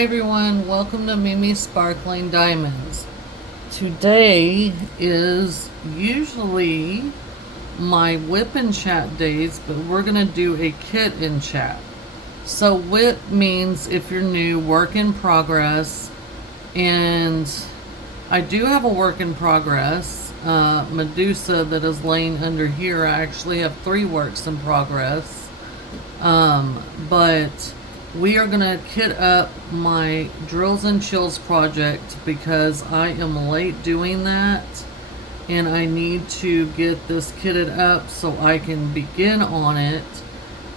Hi everyone, welcome to Mimi Sparkling Diamonds. Today is usually my whip and chat days, but we're going to do a kit and chat. So whip means, if you're new, work in progress, and I do have a work in progress. Medusa that is laying under here, I actually have 3 works in progress. But we are going to kit up my drills and chills project because I am late doing that and I need to get this kitted up so I can begin on it.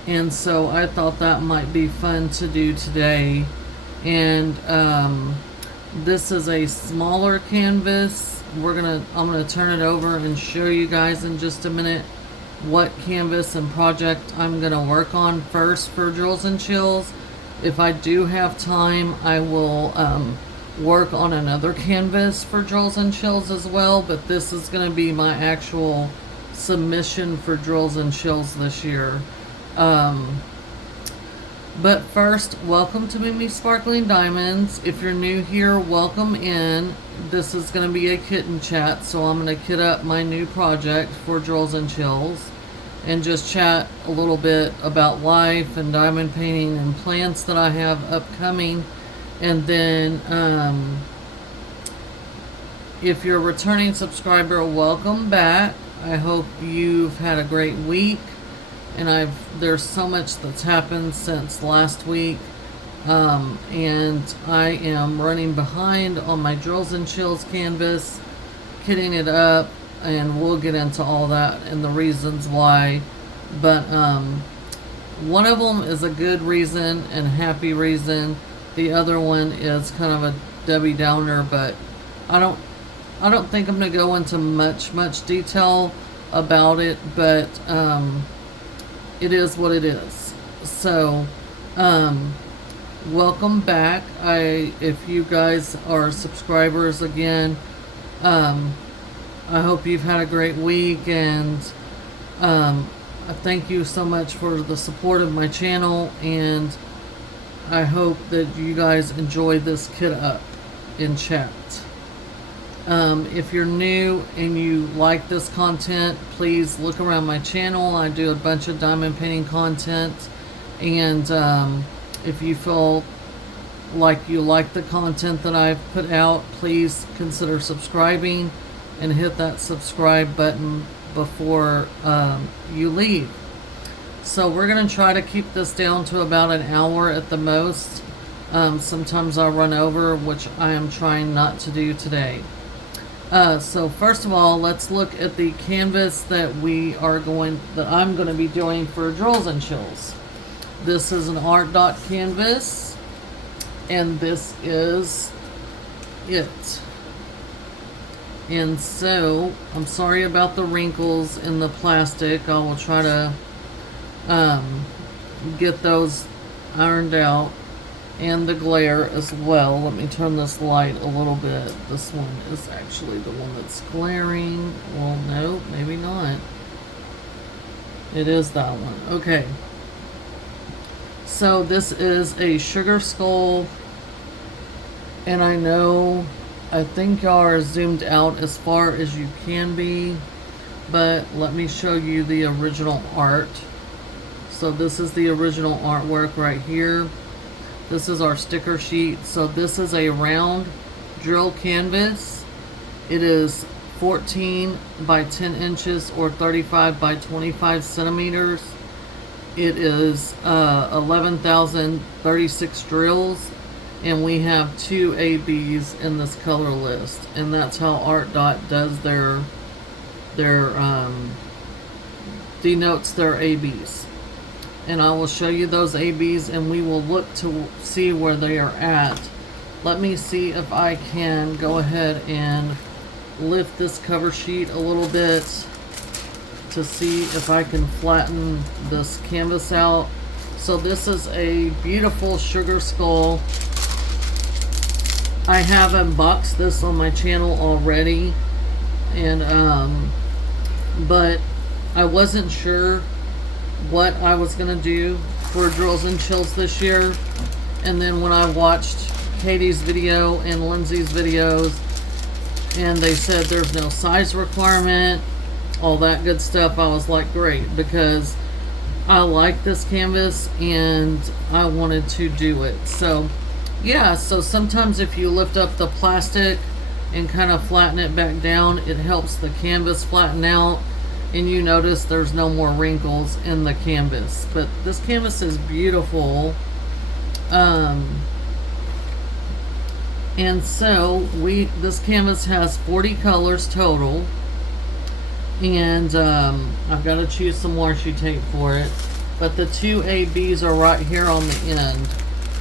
And so I thought that might be fun to do today. And this is a smaller canvas. I'm gonna turn it over and show you guys in just a minute what canvas and project I'm gonna work on first for drills and chills. If I do have time, I will work on another canvas for drills and chills as well, but this is going to be my actual submission for drills and chills this year. But first, welcome to Mimi Sparkling Diamonds. If you're new here, welcome in. This is going to be a kit and chat, so I'm going to kit up my new project for drills and chills and just chat a little bit about life and diamond painting and plans that I have upcoming. And then if you're a returning subscriber, welcome back. I hope you've had a great week, and there's so much that's happened since last week, and I am running behind on my drills and chills canvas, kitting it up, and we'll get into all that and the reasons why. But one of them is a good reason and happy reason. The other one is kind of a Debbie Downer, but I don't think I'm gonna go into much detail about it, but it is what it is. So welcome back. If you guys are subscribers again, I hope you've had a great week, and I thank you so much for the support of my channel, and I hope that you guys enjoy this kit up in chat. If you're new and you like this content, please look around my channel. I do a bunch of diamond painting content, and if you feel like you like the content that I've put out, please consider subscribing and hit that subscribe button before you leave. So we're going to try to keep this down to about an hour at the most. Sometimes I'll run over, which I am trying not to do today. So first of all, let's look at the canvas that I'm going to be doing for drills and chills. This is an art dot canvas, and this is it. And so, I'm sorry about the wrinkles in the plastic. I will try to get those ironed out, and the glare as well. Let me turn this light a little bit. This one is actually the one that's glaring. Well, no, maybe not. It is that one. Okay. So this is a sugar skull, and I think y'all are zoomed out as far as you can be, but let me show you the original art. So this is the original artwork right here. This is our sticker sheet. So this is a round drill canvas. It is 14 by 10 inches or 35 by 25 centimeters. It is 11,036 drills. And we have 2 ABs in this color list, and that's how Art Dot does their denotes their ABs. And I will show you those ABs, and we will look to see where they are at. Let me see if I can go ahead and lift this cover sheet a little bit to see if I can flatten this canvas out. So this is a beautiful sugar skull. I have unboxed this on my channel already, and but I wasn't sure what I was gonna do for drills and chills this year, and then when I watched Katie's video and Lindsay's videos, and they said there's no size requirement, all that good stuff. I was like, great, because I like this canvas and I wanted to do it. So yeah, so sometimes if you lift up the plastic and kind of flatten it back down, it helps the canvas flatten out, and you notice there's no more wrinkles in the canvas. But this canvas is beautiful. And so this canvas has 40 colors total, and I've got to choose some washi tape for it, but the two ABs are right here on the end.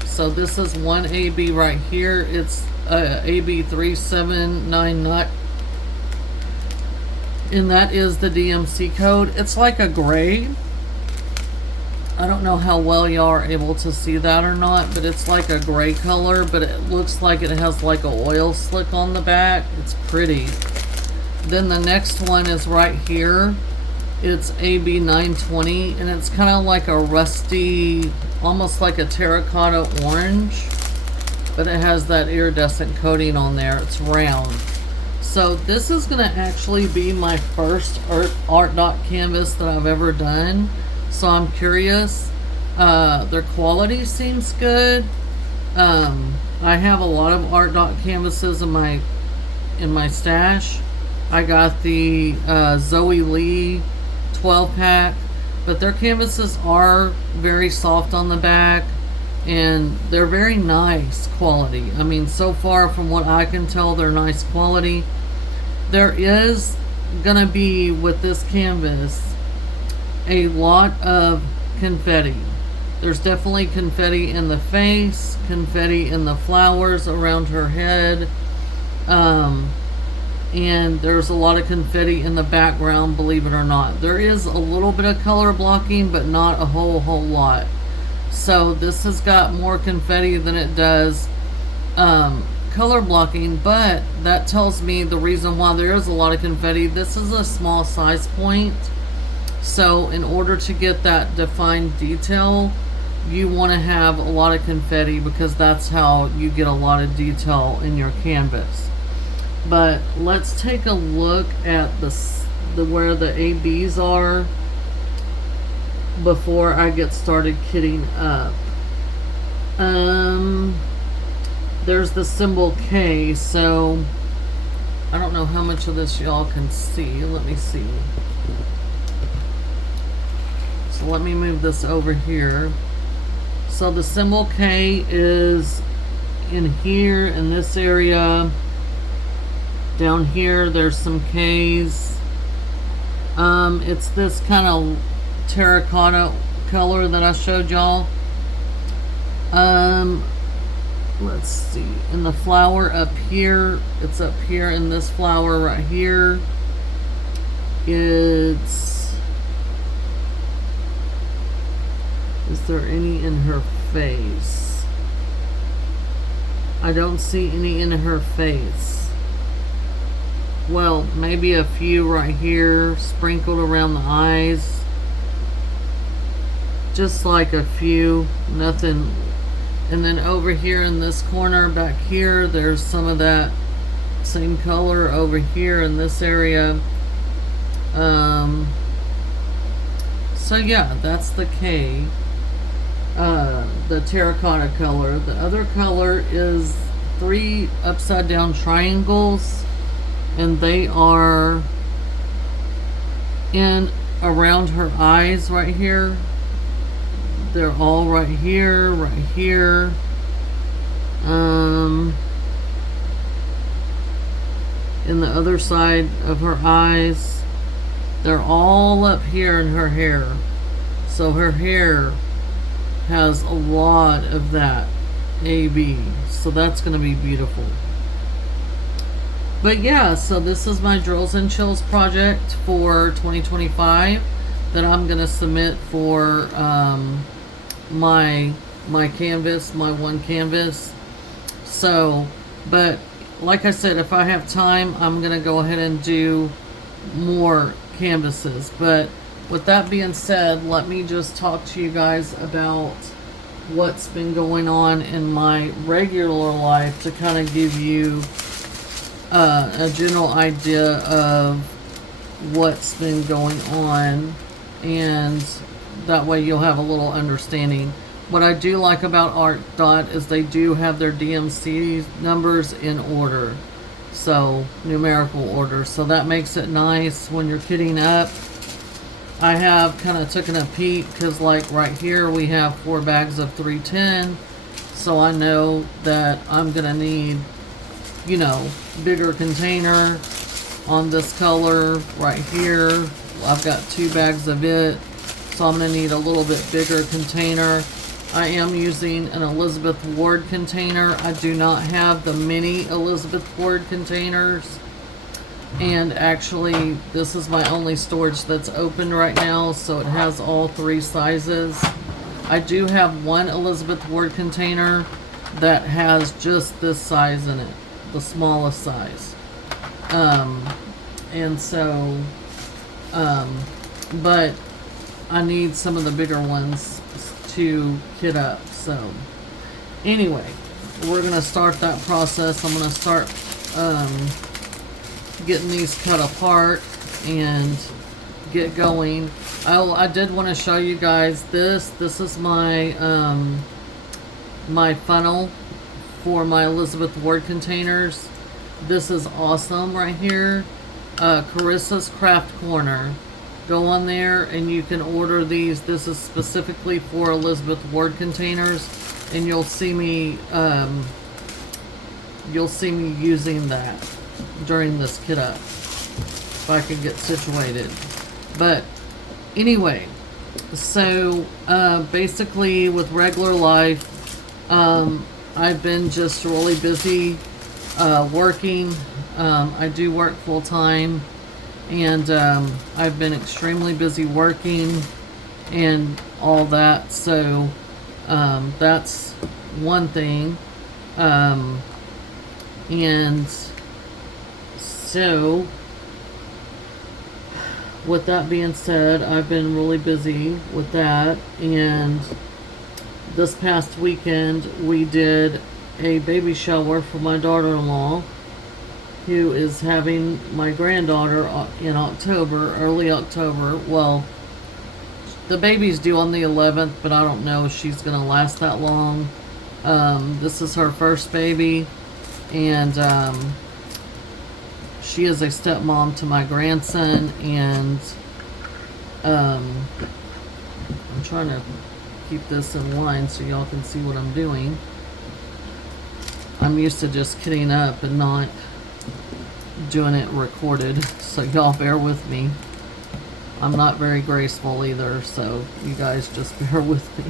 So this is one AB right here. It's AB 3799, and that is the DMC code. It's like a gray. I don't know how well y'all are able to see that or not, but it's like a gray color, but it looks like it has like a oil slick on the back. It's pretty. Then the next one is right here. It's AB 920, and it's kind of like a rusty, almost like a terracotta orange, but it has that iridescent coating on there. It's round. So this is going to actually be my first art dot canvas that I've ever done. So I'm curious. Their quality seems good. I have a lot of art dot canvases in my stash. I got the Zoe Lee 12 pack, but their canvases are very soft on the back, and they're very nice quality. I mean, so far from what I can tell, they're nice quality. There is gonna be, with this canvas, a lot of confetti. There's definitely confetti in the face, confetti in the flowers around her head, and there's a lot of confetti in the background, believe it or not. There is a little bit of color blocking, but not a whole lot. So this has got more confetti than it does color blocking, but that tells me the reason why there is a lot of confetti. This is a small size point, so in order to get that defined detail, you want to have a lot of confetti, because that's how you get a lot of detail in your canvas. But let's take a look at where the ABs are before I get started kitting up. There's the symbol K, so I don't know how much of this y'all can see. Let me see. So let me move this over here. So the symbol K is in here, in this area. Down here there's some K's. It's this kind of terracotta color that I showed y'all. Let's see, in the flower up here, it's up here in this flower right here. Is there any in her face? I don't see any in her face. Well, maybe a few right here sprinkled around the eyes. Just like a few, nothing. And then over here in this corner back here, there's some of that same color over here in this area. So yeah, that's the K, the terracotta color. The other color is 3 upside down triangles, and they are in around her eyes right here. They're all right here, right here. In the other side of her eyes. They're all up here in her hair. So her hair has a lot of that AB. So that's going to be beautiful. But yeah, so this is my Drills and Chills project for 2025 that I'm going to submit for my canvas, my one canvas. So, but like I said, if I have time, I'm going to go ahead and do more canvases. But with that being said, let me just talk to you guys about what's been going on in my regular life to kind of give you a general idea of what's been going on, and that way you'll have a little understanding. What I do like about Art Dot is they do have their DMC numbers in order, so numerical order, so that makes it nice when you're kitting up. I have kind of taken a peek because like right here we have 4 bags of 310, so I know that I'm gonna need, you know, bigger container on this color right here. I've got 2 bags of it, so I'm gonna need a little bit bigger container. I am using an Elizabeth Ward container. I do not have the mini Elizabeth Ward containers, and actually this is my only storage that's open right now, so it has all 3 sizes. I do have one Elizabeth Ward container that has just this size in it, the smallest size. And so, but I need some of the bigger ones to kit up. So anyway, we're gonna start that process. I'm gonna start getting these cut apart and get going. I did want to show you guys this. This is my my funnel for my Elizabeth Ward containers. This is awesome right here. Carissa's Craft Corner. Go on there and you can order these. This is specifically for Elizabeth Ward containers, and you'll see me using that during this kit up if I can get situated. But anyway, so basically with regular life, I've been just really busy working. I do work full-time, and I've been extremely busy working and all that, so that's one thing. And so with that being said, I've been really busy with that, and this past weekend we did a baby shower for my daughter-in-law, who is having my granddaughter in October, early October. Well, the baby's due on the 11th, but I don't know if she's gonna last that long. This is her first baby, and she is a stepmom to my grandson, and I'm trying to keep this in line so y'all can see what I'm doing. I'm used to just kidding up and not doing it recorded, so y'all bear with me. I'm not very graceful either, so you guys just bear with me.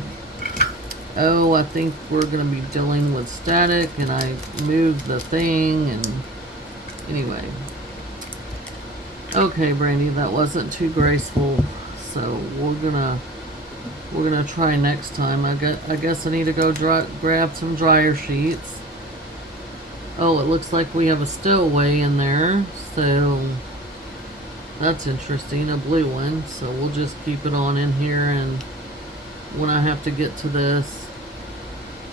Oh, I think we're gonna be dealing with static, and I moved the thing, and anyway. Okay, Brandy, that wasn't too graceful, so we're gonna try next time. I guess I need to go grab some dryer sheets. Oh, it looks like we have a stowaway in there, so that's interesting, a blue one. So we'll just keep it on in here, and when I have to get to this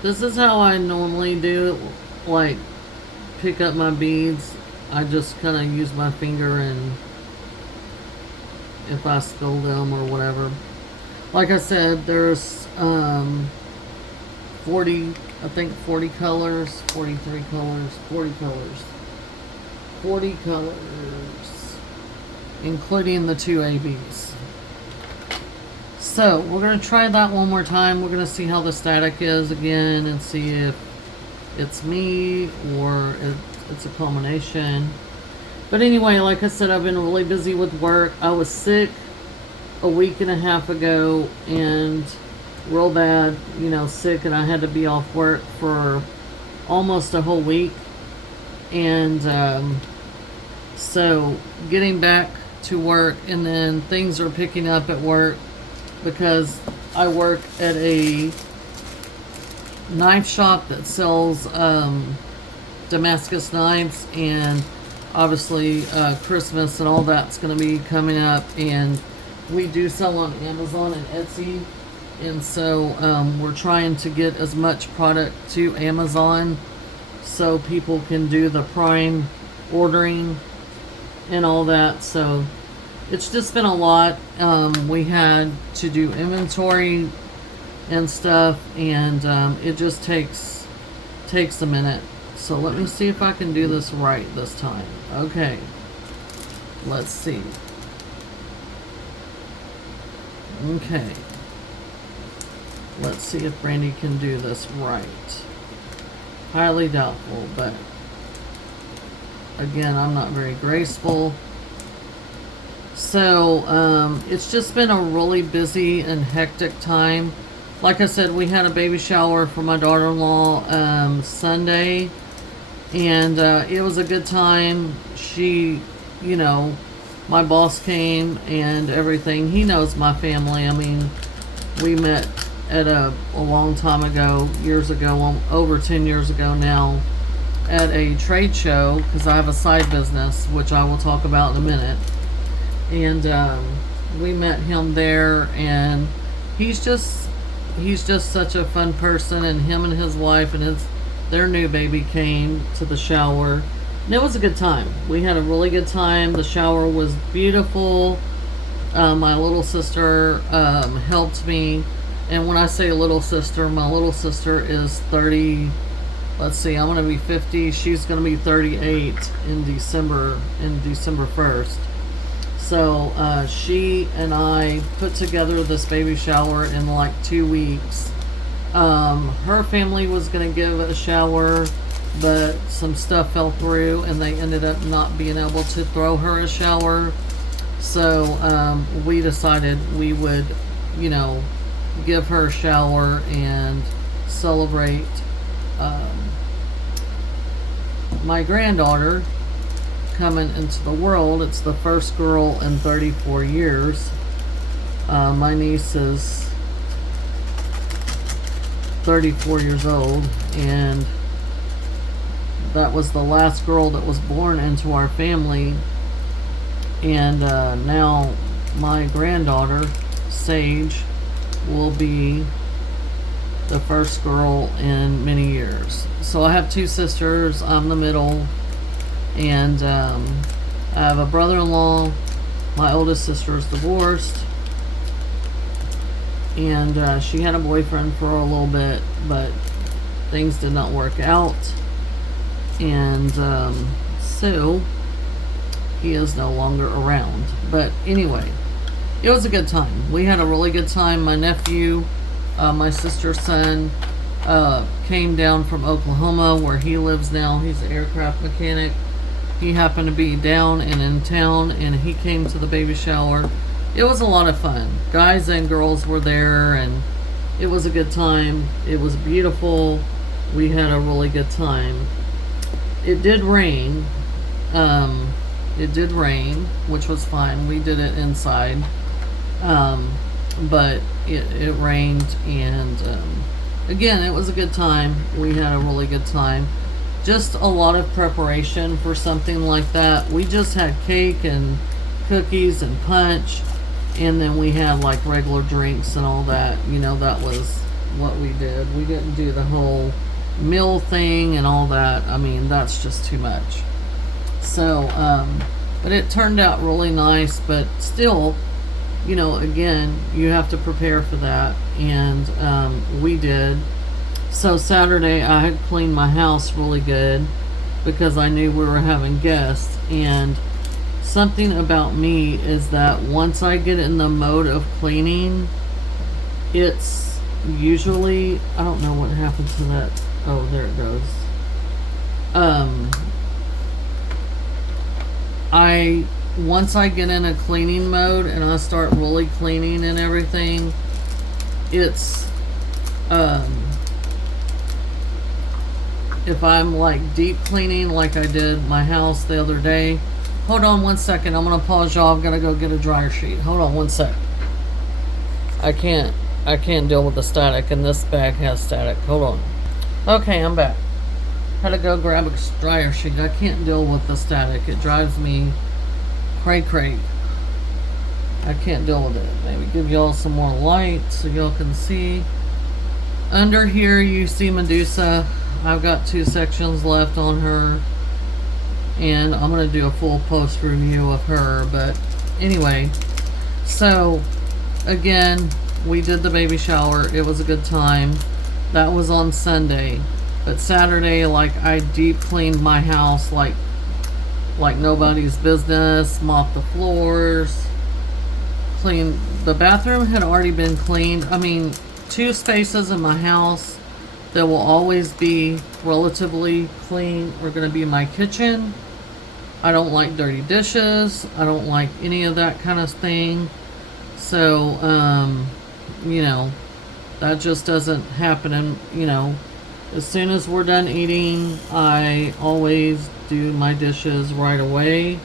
is how I normally do it, like pick up my beads. I just kind of use my finger, and if I spill them or whatever. Like I said, there's 40 colors, 43 colors, 40 colors. 40 colors, including the 2 ABs. So, we're going to try that one more time. We're going to see how the static is again, and see if it's me or if it's a combination. But anyway, like I said, I've been really busy with work. I was sick a week and a half ago, and real bad, you know, sick, and I had to be off work for almost a whole week. And so getting back to work, and then things are picking up at work because I work at a knife shop that sells Damascus knives, and obviously Christmas and all that's going to be coming up, and we do sell on Amazon and Etsy. And so we're trying to get as much product to Amazon so people can do the Prime ordering and all that. So it's just been a lot. We had to do inventory and stuff, and it just takes a minute. So let me see if I can do this right this time. Okay, let's see. Okay, let's see if Brandy can do this right. Highly doubtful, but again, I'm not very graceful. So it's just been a really busy and hectic time. Like I said, we had a baby shower for my daughter-in-law Sunday, and it was a good time. She, you know, my boss came and everything. He knows my family. I mean, we met at a long time ago, years ago, over 10 years ago now, at a trade show, because I have a side business, which I will talk about in a minute. And we met him there, and he's just such a fun person. And him and his wife and their new baby came to the shower, and it was a good time. We had a really good time. The shower was beautiful. My little sister helped me, and when I say little sister, my little sister is 30. Let's see, I'm gonna be 50. She's gonna be 38 in December 1st. So she and I put together this baby shower in like 2 weeks. Her family was going to give a shower, but some stuff fell through and they ended up not being able to throw her a shower. So we decided we would, you know, give her a shower and celebrate my granddaughter coming into the world. It's the first girl in 34 years. My niece is 34 years old, and that was the last girl that was born into our family. And now my granddaughter, Sage, will be the first girl in many years. So I have two sisters. I'm the middle. And I have a brother-in-law. My oldest sister is divorced, and she had a boyfriend for a little bit, but things did not work out, and so he is no longer around. But anyway, it was a good time. We had a really good time. My nephew, my sister's son, came down from Oklahoma, where he lives now. He's an aircraft mechanic. He happened to be down and in town, and he came to the baby shower. It was a lot of fun. Guys and girls were there, and it was a good time. It was beautiful. We had a really good time. It did rain. Which was fine. We did it inside. But it rained, and again, it was a good time. We had a really good time. Just a lot of preparation for something like that. We just had cake and cookies and punch, and then we had like regular drinks and all that. You know, that was what we did. We didn't do the whole meal thing and all that. I mean, that's just too much. So, but it turned out really nice. But still, you know, again, you have to prepare for that, and we did. So Saturday I had cleaned my house really good because I knew we were having guests, and something about me is that once I get in the mode of cleaning, it's usually, I don't know what happened to that. Oh, there it goes. Once I get in a cleaning mode and I start really cleaning and everything, it's if I'm like deep cleaning like I did my house the other day. Hold on one second. I'm gonna pause y'all. I'm gonna go get a dryer sheet. Hold on one sec. I can't deal with the static, and this bag has static. Hold on. Okay, I'm back. Had to go grab a dryer sheet. I can't deal with the static. It drives me cray. I can't deal with it. Maybe give y'all some more light so y'all can see. Under here you see Medusa. I've got 2 sections left on her, and I'm going to do a full post review of her. But anyway, so again, we did the baby shower. It was a good time. That was on Sunday. But Saturday, like, I deep cleaned my house like nobody's business. Mopped the floors. Cleaned. The bathroom had already been cleaned. I mean, 2 spaces in my house that will always be relatively clean are going to be my kitchen. I don't like dirty dishes. I don't like any of that kind of thing. So, you know, that just doesn't happen. And, you know, as soon as we're done eating, I always do my dishes right away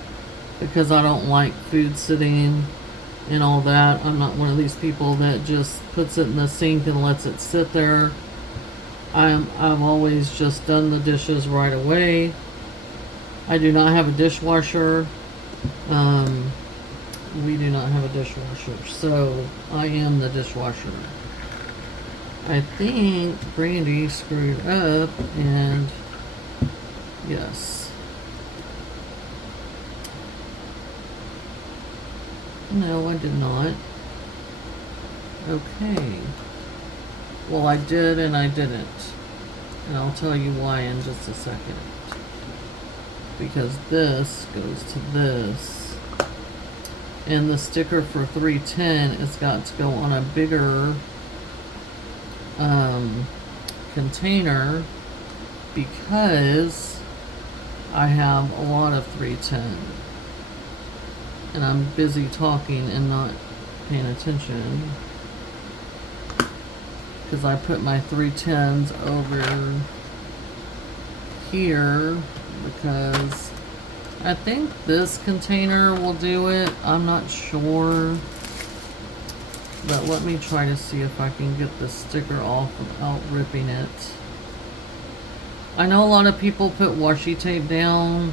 because I don't like food sitting and all that. I'm not one of these people that just puts it in the sink and lets it sit there. I've always just done the dishes right away. I do not have a dishwasher. We do not have a dishwasher, so I am the dishwasher. I think Brandy screwed up, and yes. No, I did not. Okay. Well, I did and I didn't. And I'll tell you why in just a second. Because this goes to this. And the sticker for 310 has got to go on a bigger container because I have a lot of 310. And I'm busy talking and not paying attention. Because I put my 310s over here because I think this container will do it. I'm not sure. But let me try to see if I can get the sticker off without ripping it. I know a lot of people put washi tape down,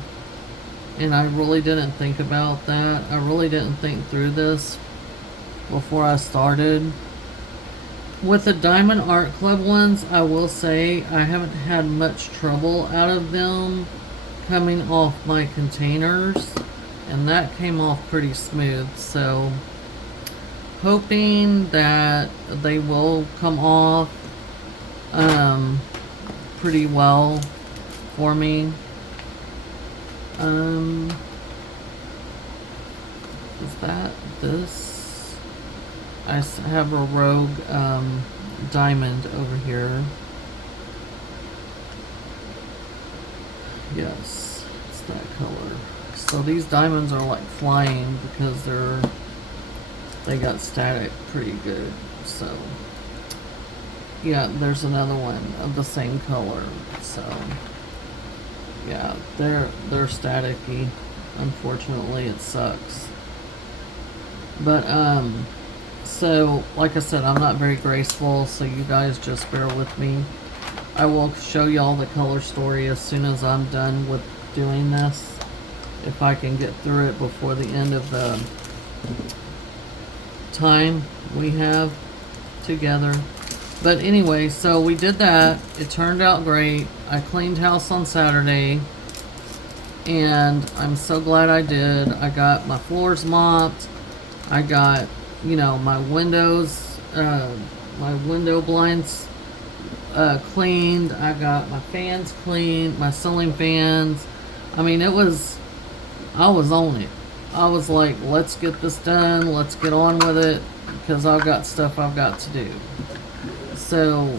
and I really didn't think about that. I really didn't think through this before I started. With the Diamond Art Club ones, I will say I haven't had much trouble out of them coming off my containers, and that came off pretty smooth. So hoping that they will come off pretty well for me. Is that this? I have a rogue diamond over here. Yes, it's that color. So these diamonds are like flying because they got static pretty good. So yeah, there's another one of the same color. So yeah, they're staticky. Unfortunately, it sucks. But so like I said, I'm not very graceful, so you guys just bear with me. I will show y'all the color story as soon as I'm done with doing this, if I can get through it before the end of the time we have together. But anyway, so we did that. It turned out great. I cleaned house on Saturday, and I'm so glad I did. I got my floors mopped. I got, you know, my windows, my window blinds cleaned. I got my fans cleaned, my ceiling fans. I mean, I was on it. I was like, let's get this done. Let's get on with it because I've got stuff I've got to do. So,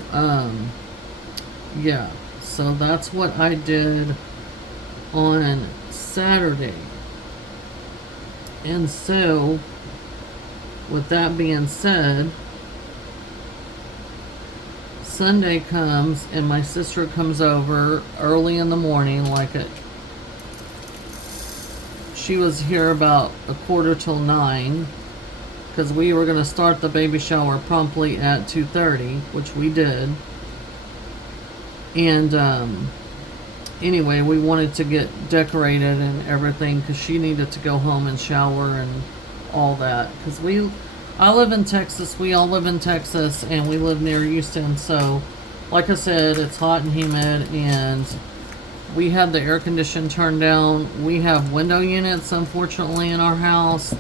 yeah. So that's what I did on Saturday. And so, with that being said, Sunday comes and my sister comes over early in the morning, she was here about 8:45 because we were going to start the baby shower promptly at 2:30, which we did. And anyway, we wanted to get decorated and everything because she needed to go home and shower and all that, because I live in Texas. We all live in Texas, and we live near Houston. So, like I said, it's hot and humid, and we had the air condition turned down. We have window units, unfortunately, in our house.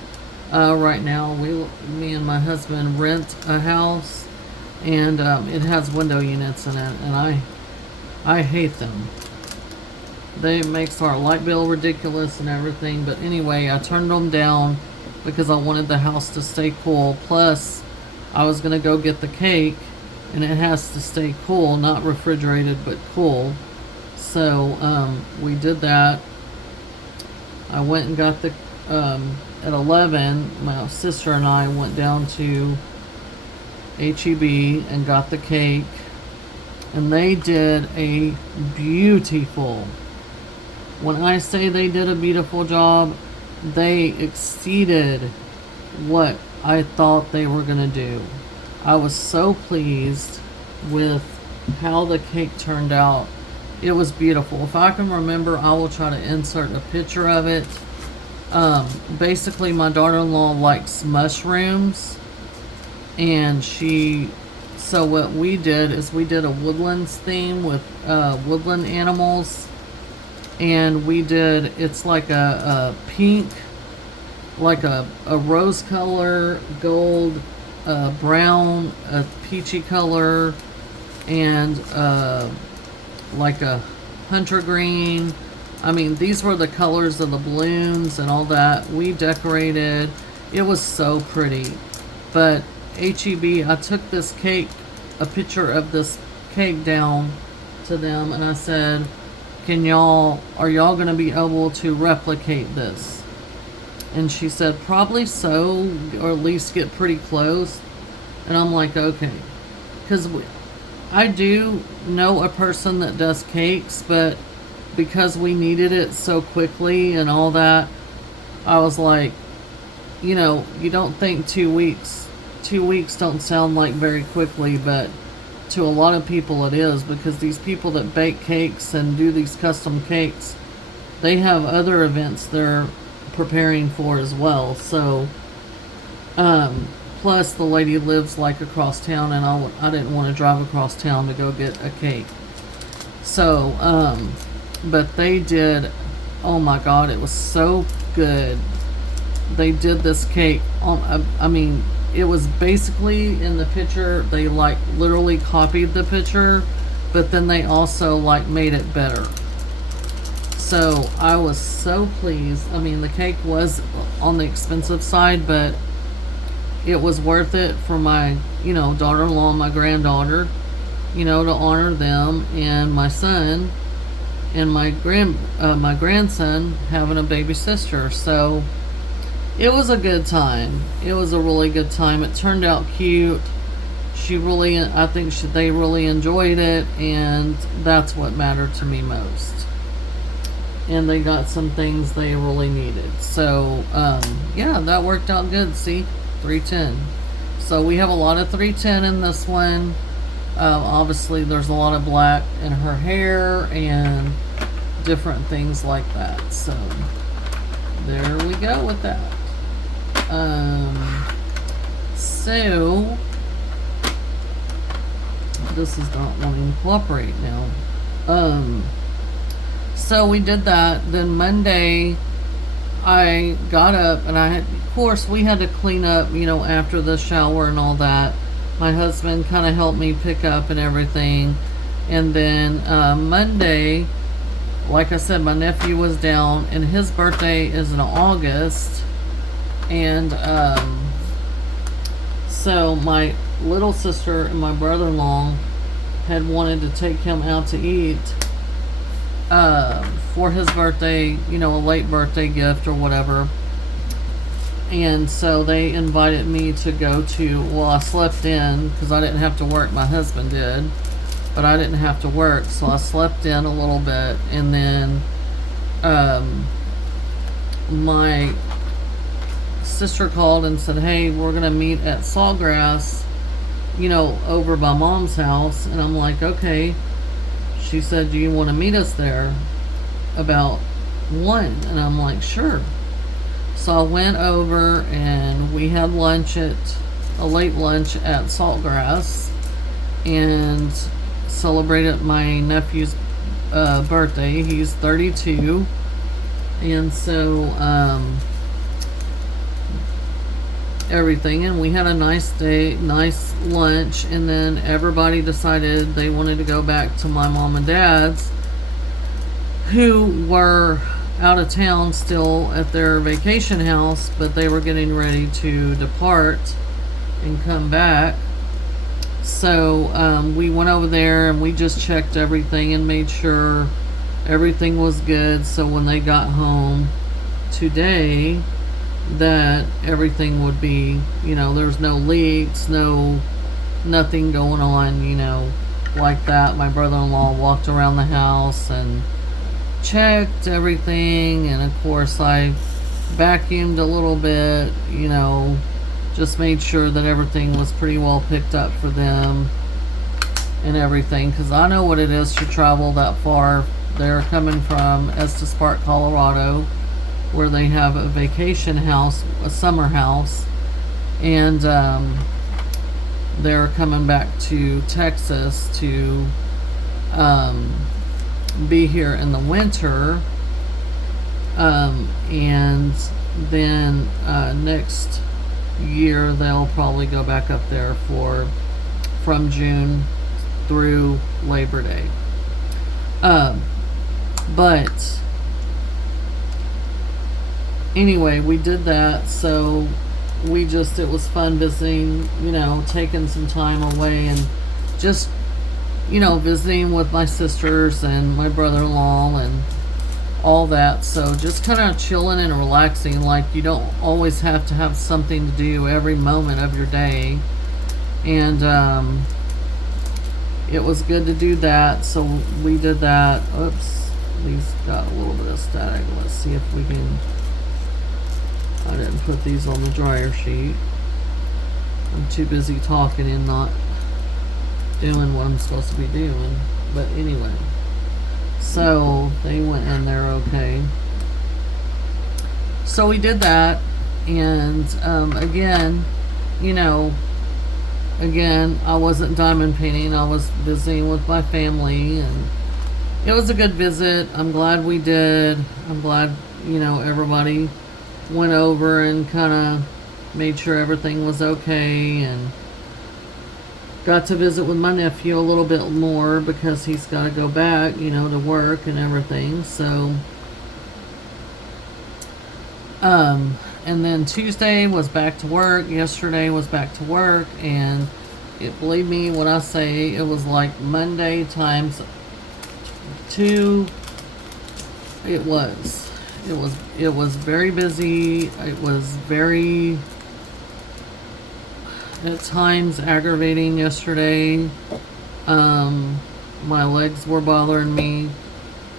Right now, me and my husband rent a house, and it has window units in it, and I hate them. They makes our light bill ridiculous and everything. But anyway, I turned them down because I wanted the house to stay cool. Plus, I was gonna go get the cake, and it has to stay cool, not refrigerated, but cool. So we did that. I went and got the at 11. My sister and I went down to HEB and got the cake, and they did a beautiful. When I say they did a beautiful job, they exceeded what I thought they were going to do. I was so pleased with how the cake turned out. It was beautiful. If I can remember, I will try to insert a picture of it. Basically, my daughter-in-law likes mushrooms, and so what we did is we did a woodlands theme with woodland animals. And it's like a pink, like a rose color, gold, brown, a peachy color, and like a hunter green. I mean, these were the colors of the balloons and all that. We decorated. It was so pretty. But HEB, I took this cake, a picture of this cake down to them, and I said, are y'all going to be able to replicate this? And she said, probably so, or at least get pretty close. And I'm like, okay. Because I do know a person that does cakes, but because we needed it so quickly and all that, I was like, you don't think 2 weeks. 2 weeks don't sound like very quickly, but to a lot of people it is, because these people that bake cakes and do these custom cakes, they have other events they're preparing for as well. So plus the lady lives like across town, and I didn't want to drive across town to go get a cake. So but they did, oh my god, it was so good. They did this cake I mean, it was basically in the picture, they like literally copied the picture, but then they also like made it better. So I was so pleased. I mean, the cake was on the expensive side, but it was worth it for my, daughter-in-law and my granddaughter, to honor them, and my son and my grandson having a baby sister. So it was a good time. It was a really good time. It turned out cute. I think they really enjoyed it, and that's what mattered to me most. And they got some things they really needed. So, yeah, that worked out good. See, 310. So we have a lot of 310 in this one. Obviously, there's a lot of black in her hair and different things like that. So there we go with that. So this is not wanting to cooperate now. So we did that. Then Monday I got up, and of course we had to clean up, after the shower and all that. My husband kind of helped me pick up and everything. And then Monday, like I said, my nephew was down, and his birthday is in August. And so my little sister and my brother-in-law had wanted to take him out to eat for his birthday, a late birthday gift or whatever. And so they invited me to go to, I slept in because I didn't have to work. My husband did, but I didn't have to work. So I slept in a little bit, and then my sister called and said, hey, we're going to meet at Sawgrass, over by Mom's house. And I'm like, okay. She said, do you want to meet us there about 1? And I'm like, sure. So I went over and we had lunch at a late lunch at Saltgrass and celebrated my nephew's birthday. He's 32. And so everything, and we had a nice day, nice lunch, and then everybody decided they wanted to go back to my mom and dad's, who were out of town still at their vacation house, but they were getting ready to depart and come back. So we went over there and we just checked everything and made sure everything was good, so when they got home today that everything would be, there's no leaks, nothing going on, like that. My brother-in-law walked around the house and checked everything, and of course I vacuumed a little bit, just made sure that everything was pretty well picked up for them and everything, because I know what it is to travel that far. They're coming from Estes Park, Colorado, where they have a vacation house, a summer house, and they're coming back to Texas to be here in the winter, and then next year they'll probably go back up there from June through Labor Day. But anyway, we did that. So it was fun visiting, taking some time away and just, visiting with my sisters and my brother-in-law and all that. So just kind of chilling and relaxing. Like, you don't always have to have something to do every moment of your day. And it was good to do that. So we did that. Oops, these got a little bit of static. Let's see if we can. I didn't put these on the dryer sheet. I'm too busy talking and not doing what I'm supposed to be doing. But anyway, so they went in there okay. So we did that, and again, I wasn't diamond painting. I was visiting with my family, and it was a good visit. I'm glad we did. I'm glad, everybody went over and kind of made sure everything was okay, and got to visit with my nephew a little bit more because he's got to go back, to work and everything. So, and then Tuesday was back to work. Yesterday was back to work, and believe me when I say it was like Monday times 2. It was very busy. It was very, at times, aggravating yesterday. My legs were bothering me.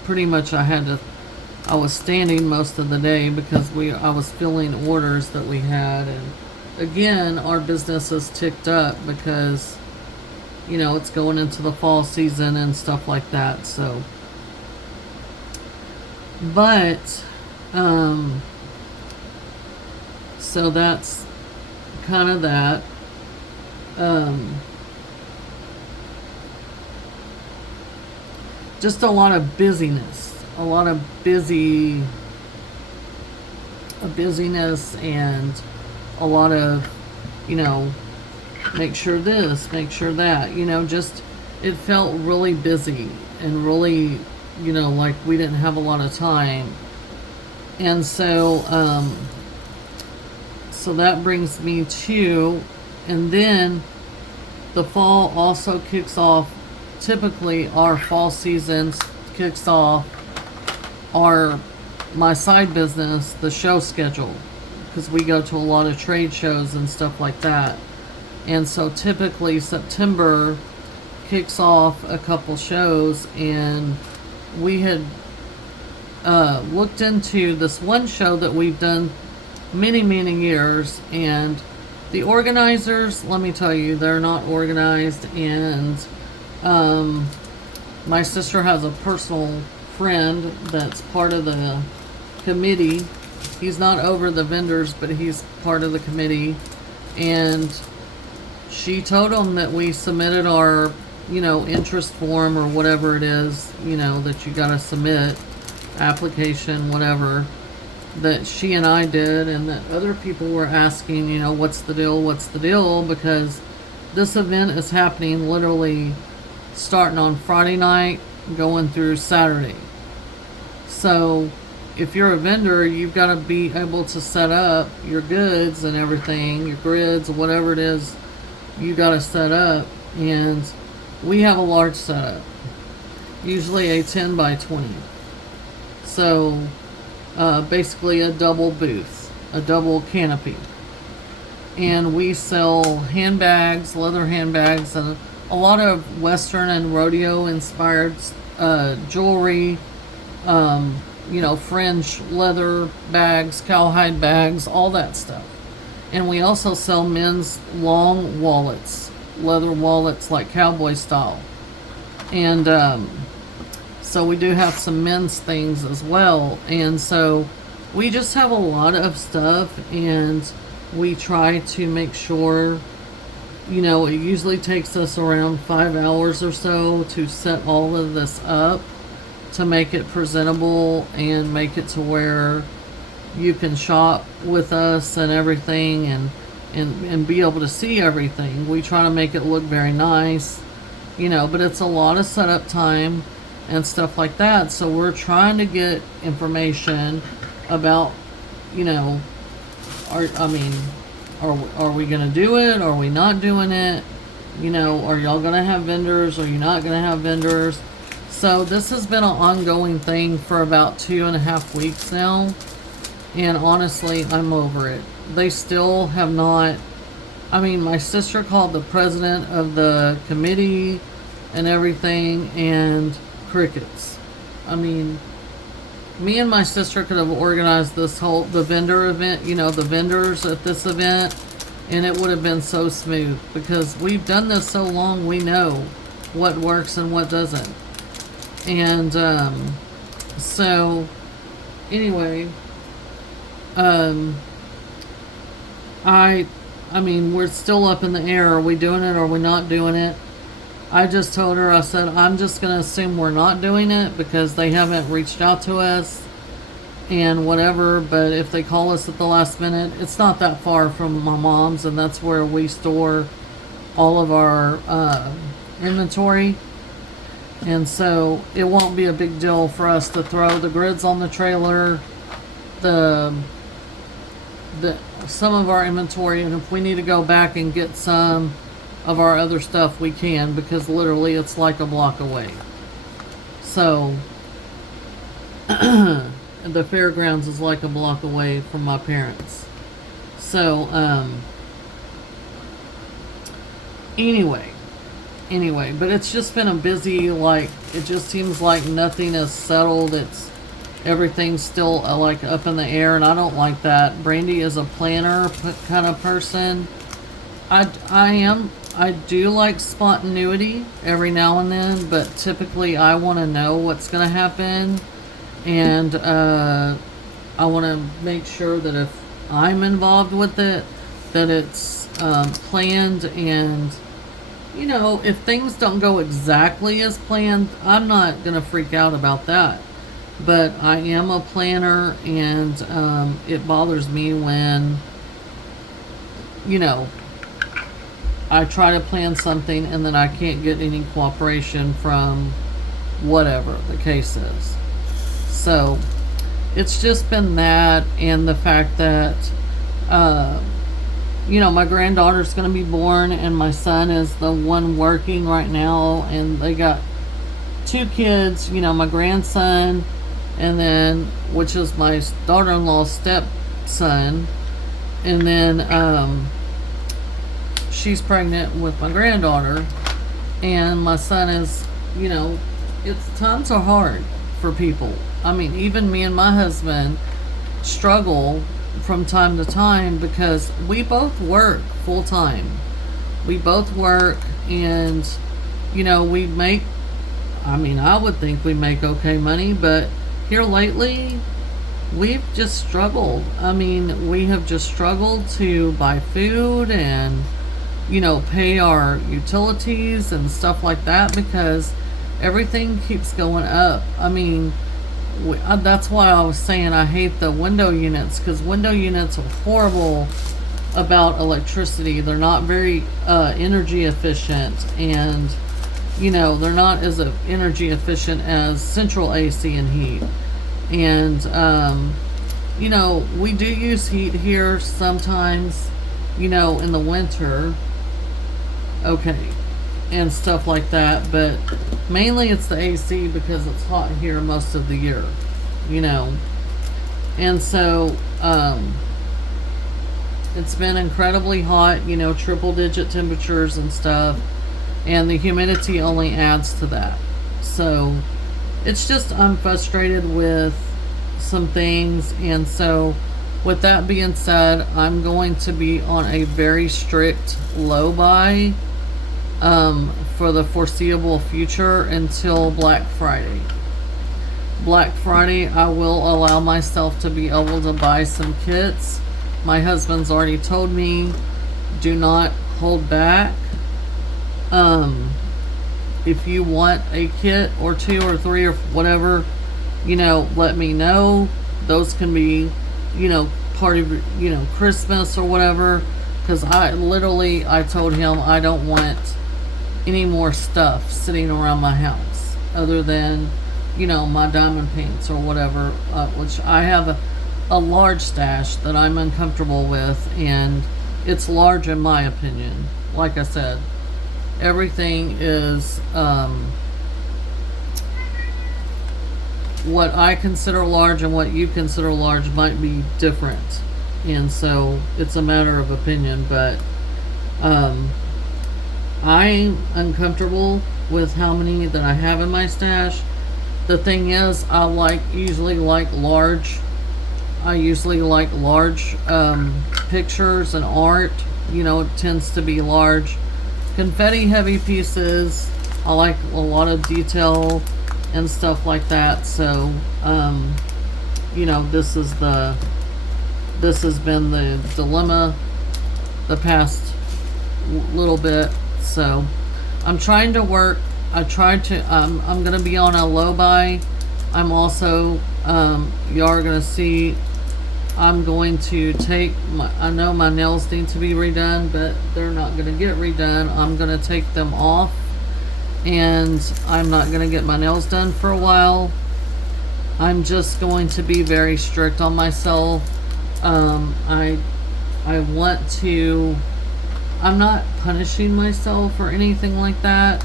Pretty much I was standing most of the day because I was filling orders that we had, and again, our business has ticked up because, it's going into the fall season and stuff like that. So, but, so that's kind of that. Just a lot of busyness, busyness, and a lot of, make sure this, make sure that, just, it felt really busy and really, like we didn't have a lot of time. And so, so that brings me to, and then the fall also kicks off. Typically our fall season kicks off my side business, the show schedule, because we go to a lot of trade shows and stuff like that. And so typically September kicks off a couple shows, and we had looked into this one show that we've done many years, and the organizers, let me tell you, they're not organized. And my sister has a personal friend that's part of the committee he's not over the vendors, but he's part of the committee. And she told him that we submitted our, interest form or whatever it is, that you got to submit, application, whatever, that she and I did, and that other people were asking, what's the deal, because this event is happening literally starting on Friday night, going through Saturday. So if you're a vendor, you've got to be able to set up your goods and everything, your grids, whatever it is, you got to set up. And we have a large setup, usually a 10 by 20. So basically a double booth, a double canopy. And we sell handbags, leather handbags, and a lot of Western and rodeo inspired jewelry, fringe leather bags, cowhide bags, all that stuff. And we also sell men's long wallets, leather wallets like cowboy style. And so we do have some men's things as well. And so we just have a lot of stuff, and we try to make sure, it usually takes us around 5 hours or so to set all of this up, to make it presentable and make it to where you can shop with us and everything, and be able to see everything. We try to make it look very nice, but it's a lot of setup time and stuff like that. So we're trying to get information about, are we going to do it? Are we not doing it? Are y'all going to have vendors? Are you not going to have vendors? So this has been an ongoing thing for about 2.5 weeks now. And honestly, I'm over it. They still have not. My sister called the president of the committee and everything, and crickets. Me and my sister could have organized the vendor event, the vendors at this event, and it would have been so smooth, because we've done this so long, we know what works and what doesn't. And so anyway, we're still up in the air. Are we doing it? Or are we not doing it? I just told her, I said, I'm just going to assume we're not doing it, because they haven't reached out to us and whatever. But if they call us at the last minute, it's not that far from my mom's, and that's where we store all of our inventory. And so it won't be a big deal for us to throw the grids on the trailer, some of our inventory, and if we need to go back and get some of our other stuff, we can, because literally it's like a block away. So the fairgrounds is like a block away from my parents. So anyway, but it's just been a busy, it just seems like nothing is settled. Everything's still up in the air, and I don't like that. Brandy is a planner kind of person. I do like spontaneity every now and then, but typically I want to know what's going to happen, and I want to make sure that if I'm involved with it, that it's planned. And if things don't go exactly as planned, I'm not going to freak out about that. But I am a planner, and it bothers me when, I try to plan something and then I can't get any cooperation from whatever the case is. So it's just been that, and the fact that, my granddaughter's going to be born, and my son is the one working right now, and they got 2 kids, my grandson, and then, which is my daughter-in-law's stepson, and then she's pregnant with my granddaughter, and my son is, times are hard for people. Even me and my husband struggle from time to time, because we both work full time. We both work, and we make, I would think we make okay money, but here lately we've just struggled. I mean, we have just struggled to buy food and, pay our utilities and stuff like that because everything keeps going up. I mean, that's why I was saying I hate the window units, because window units are horrible about electricity. They're not very energy efficient, and they're not as energy efficient as central AC and heat. And we do use heat here sometimes, in the winter, okay, and stuff like that, but mainly it's the AC because it's hot here most of the year, and so it's been incredibly hot, triple digit temperatures and stuff, and the humidity only adds to that. So it's just, I'm frustrated with some things, and so with that being said, I'm going to be on a very strict low buy for the foreseeable future until Black Friday. Black Friday, I will allow myself to be able to buy some kits. My husband's already told me, do not hold back. If you want a kit or two or three or whatever, let me know. Those can be, part of, Christmas or whatever. Because I told him I don't want any more stuff sitting around my house other than, my diamond paints or whatever, which I have a large stash that I'm uncomfortable with, and it's large in my opinion. Like I said, everything is what I consider large and what you consider large might be different, and so it's a matter of opinion. But I'm uncomfortable with how many that I have in my stash. The thing is, I usually like large pictures and art. It tends to be large. Confetti heavy pieces, I like a lot of detail and stuff like that. So, this has been the dilemma the past little bit. So, I'm trying to work. I'm going to be on a low buy. I'm also, you are going to see, I'm going to take I know my nails need to be redone, but they're not going to get redone. I'm going to take them off, and I'm not going to get my nails done for a while. I'm just going to be very strict on myself. I want to, I'm not punishing myself or anything like that,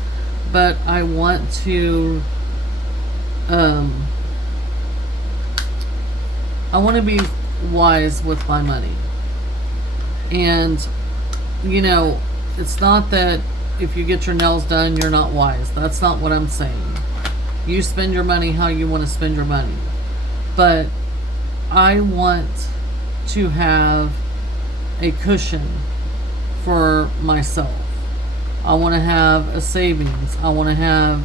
but I want to, I want to be wise with my money. And it's not that if you get your nails done you're not wise. That's not what I'm saying. You spend your money how you want to spend your money, but I want to have a cushion for myself. I want to have a savings. I want to have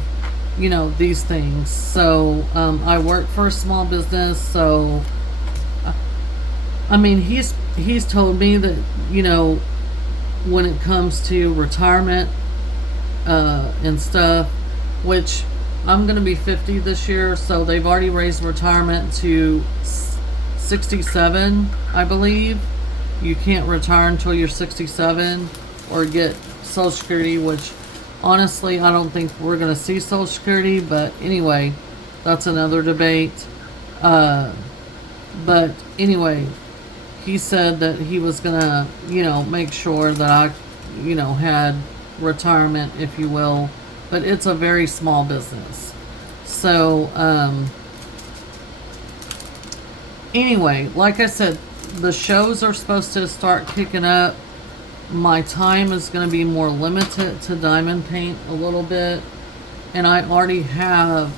these things. So I work for a small business, so I mean, he's told me that, when it comes to retirement and stuff, which I'm going to be 50 this year, so they've already raised retirement to 67, I believe. You can't retire until you're 67 or get Social Security, which honestly, I don't think we're going to see Social Security, but anyway, that's another debate. But anyway, he said that he was gonna, make sure that I, had retirement, if you will. But it's a very small business. So, anyway, like I said, the shows are supposed to start kicking up. My time is going to be more limited to diamond paint a little bit. And I already have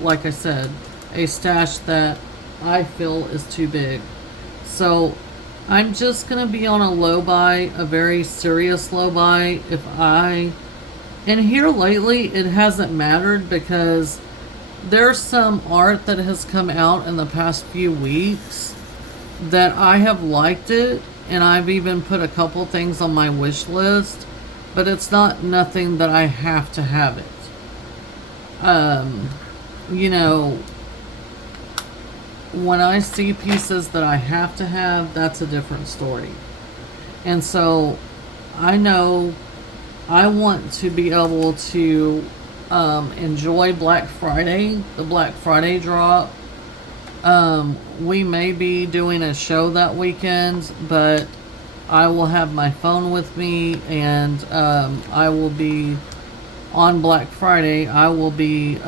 like I said, a stash that I feel is too big. So I'm just going to be on a low buy, a very serious low buy. And here lately it hasn't mattered because there's some art that has come out in the past few weeks that I have liked it, and I've even put a couple things on my wish list, but it's not nothing that I have to have it. You know, when I see pieces that I have to have, that's a different story. And so I know I want to be able to enjoy Black Friday, the Black Friday drop. We may be doing a show that weekend, but I will have my phone with me, and I will be on Black Friday. I will be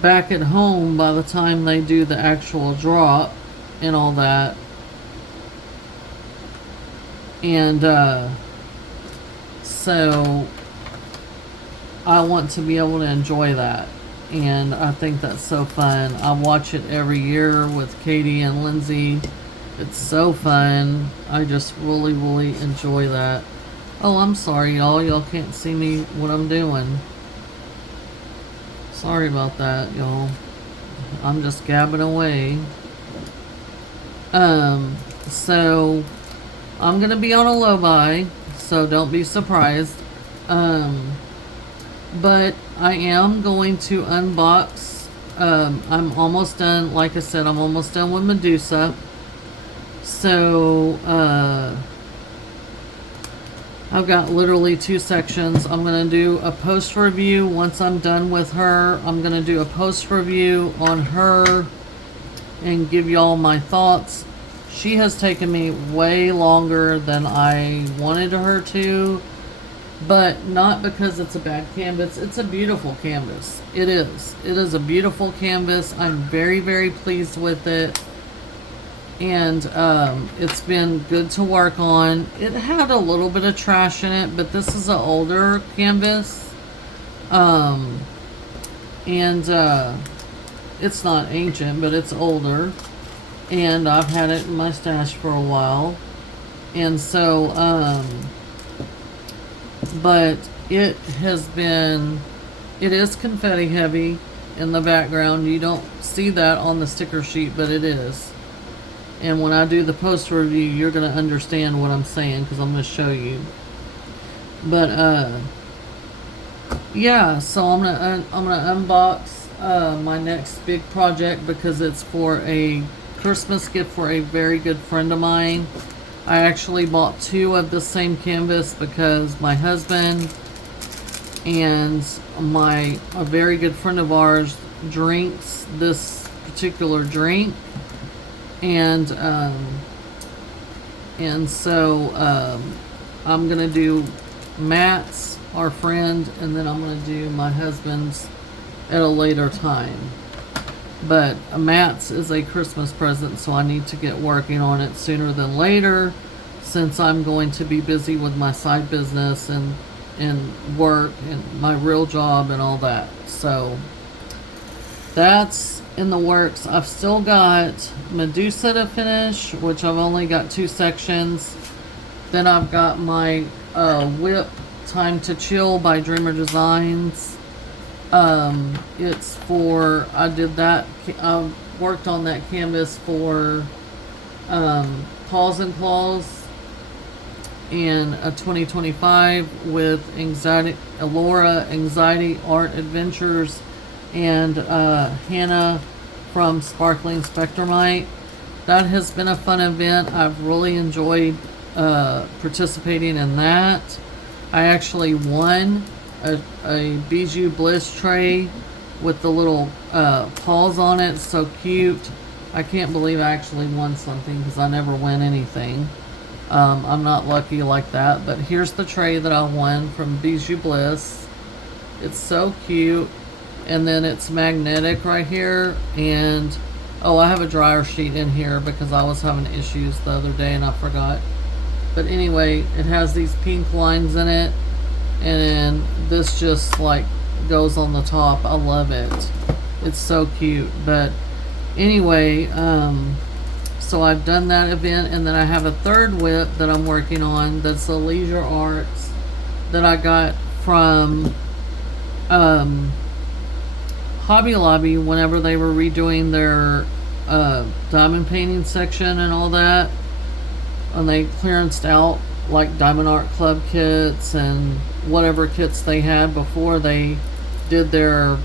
back at home by the time they do the actual drop and all that. And so I want to be able to enjoy that. And I think that's so fun. I watch it every year with Katie and Lindsay. It's so fun. I just really, really enjoy that. Oh, I'm sorry, y'all. Y'all can't see me what I'm doing. Sorry about that, y'all. I'm just gabbing away. So I'm gonna be on a low buy, so don't be surprised. But I am going to unbox. I'm almost done. Like I said, I'm almost done with Medusa. So I've got literally 2 sections. I'm going to do a post review once I'm done with her. I'm going to do a post review on her and give y'all my thoughts. She has taken me way longer than I wanted her to, but not because it's a bad canvas. It's a beautiful canvas. It is. It is a beautiful canvas. I'm very, very pleased with it. And it's been good to work on. It had a little bit of trash in it, but this is an older canvas. And it's not ancient, but it's older. And I've had it in my stash for a while. And so, but it has been, it is confetti heavy in the background. You don't see that on the sticker sheet, but it is. And when I do the post review, you're going to understand what I'm saying, because I'm going to show you. But yeah, so I'm gonna unbox my next big project, because it's for a Christmas gift for a very good friend of mine. I actually bought 2 of the same canvas because my husband and a very good friend of ours drinks this particular drink. And so I'm gonna do Matt's, our friend, and then I'm gonna do my husband's at a later time. But Matt's is a Christmas present, so I need to get working on it sooner than later, since I'm going to be busy with my side business and work and my real job and all that. So that's in the works. I've still got Medusa to finish, which I've only got 2 sections. Then I've got my whip Time to Chill by Dreamer Designs. It's for, I worked on that canvas for Paws and Claws in a 2025 with Alora Anxiety Art Adventures and Hannah from Sparkling Spectrumite. That has been a fun event. I've really enjoyed participating in that. I actually won a Bijou Bliss tray with the little paws on it. So cute. I can't believe I actually won something, because I never win anything. I'm not lucky like that. But here's the tray that I won from Bijou Bliss. It's so cute. And then it's magnetic right here. And oh, I have a dryer sheet in here because I was having issues the other day and I forgot. But anyway, it has these pink lines in it, and this just like goes on the top. I love it. It's so cute. But anyway, so I've done that event, and then I have a third whip that I'm working on that's the Leisure Arts that I got from Hobby Lobby, whenever they were redoing their diamond painting section and all that, and they clearanced out like Diamond Art Club kits and whatever kits they had before they did their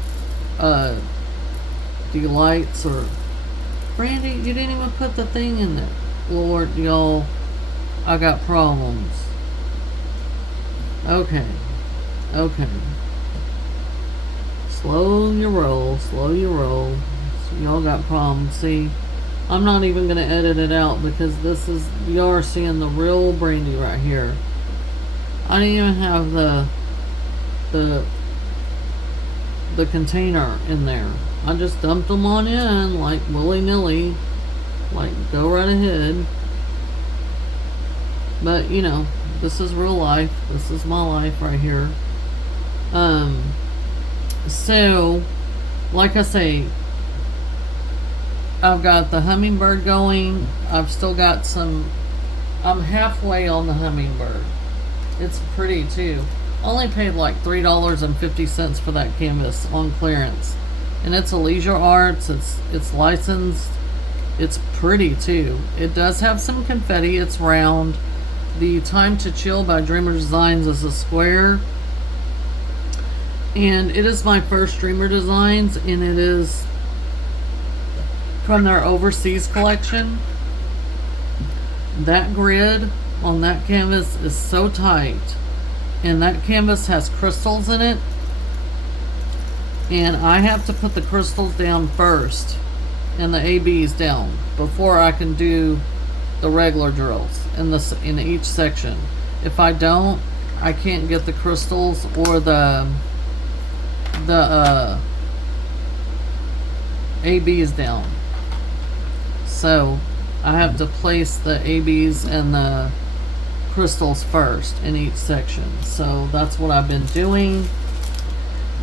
delights. Or Brandy, you didn't even put the thing in there. Lord, y'all, I got problems. Okay. Slow your roll. So y'all got problems. See, I'm not even gonna edit it out because this is, y'all are seeing the real Brandy right here. I didn't even have the container in there. I just dumped them on in like willy-nilly, like go right ahead. But you know, this is real life. This is my life right here. So like I say, I've got the hummingbird going. I've still got some, I'm halfway on the hummingbird. It's pretty too. Only paid like $3.50 for that canvas on clearance. And it's a Leisure Arts. It's licensed. It's pretty too. It does have some confetti. It's round. The Time to Chill by Dreamer Designs is a square. And it is my first Dreamer Designs, and it is from their overseas collection. That grid on that canvas is so tight, and that canvas has crystals in it, and I have to put the crystals down first and the ABs down before I can do the regular drills in each section. If I don't, I can't get the crystals or the ABs down. So I have to place the ABs and the crystals first in each section. So that's what I've been doing.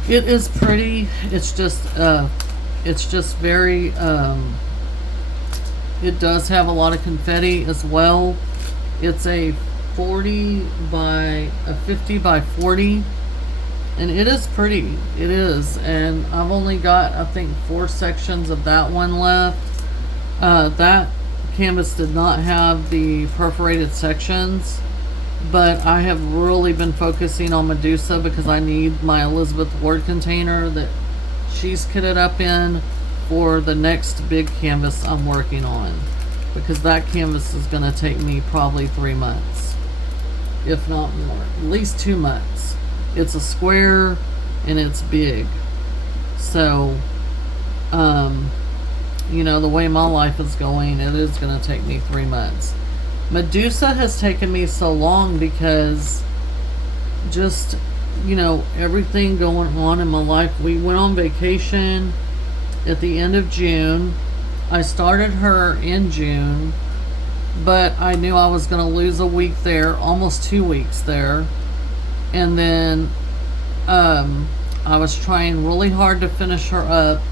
It is pretty. It's just very it does have a lot of confetti as well. It's a 50 by 40, and it is pretty. It is. And I've only got, I think, 4 sections of that one left. That canvas did not have the perforated sections, but I have really been focusing on Medusa because I need my Elizabeth Ward container that she's kitted up in for the next big canvas I'm working on, because that canvas is going to take me probably 3 months, if not more, at least 2 months. It's a square and it's big. So you know, the way my life is going, it is going to take me 3 months. Medusa has taken me so long because just, you know, everything going on in my life. We went on vacation at the end of June. I started her in June, but I knew I was going to lose a week there, almost 2 weeks there. And then I was trying really hard to finish her up.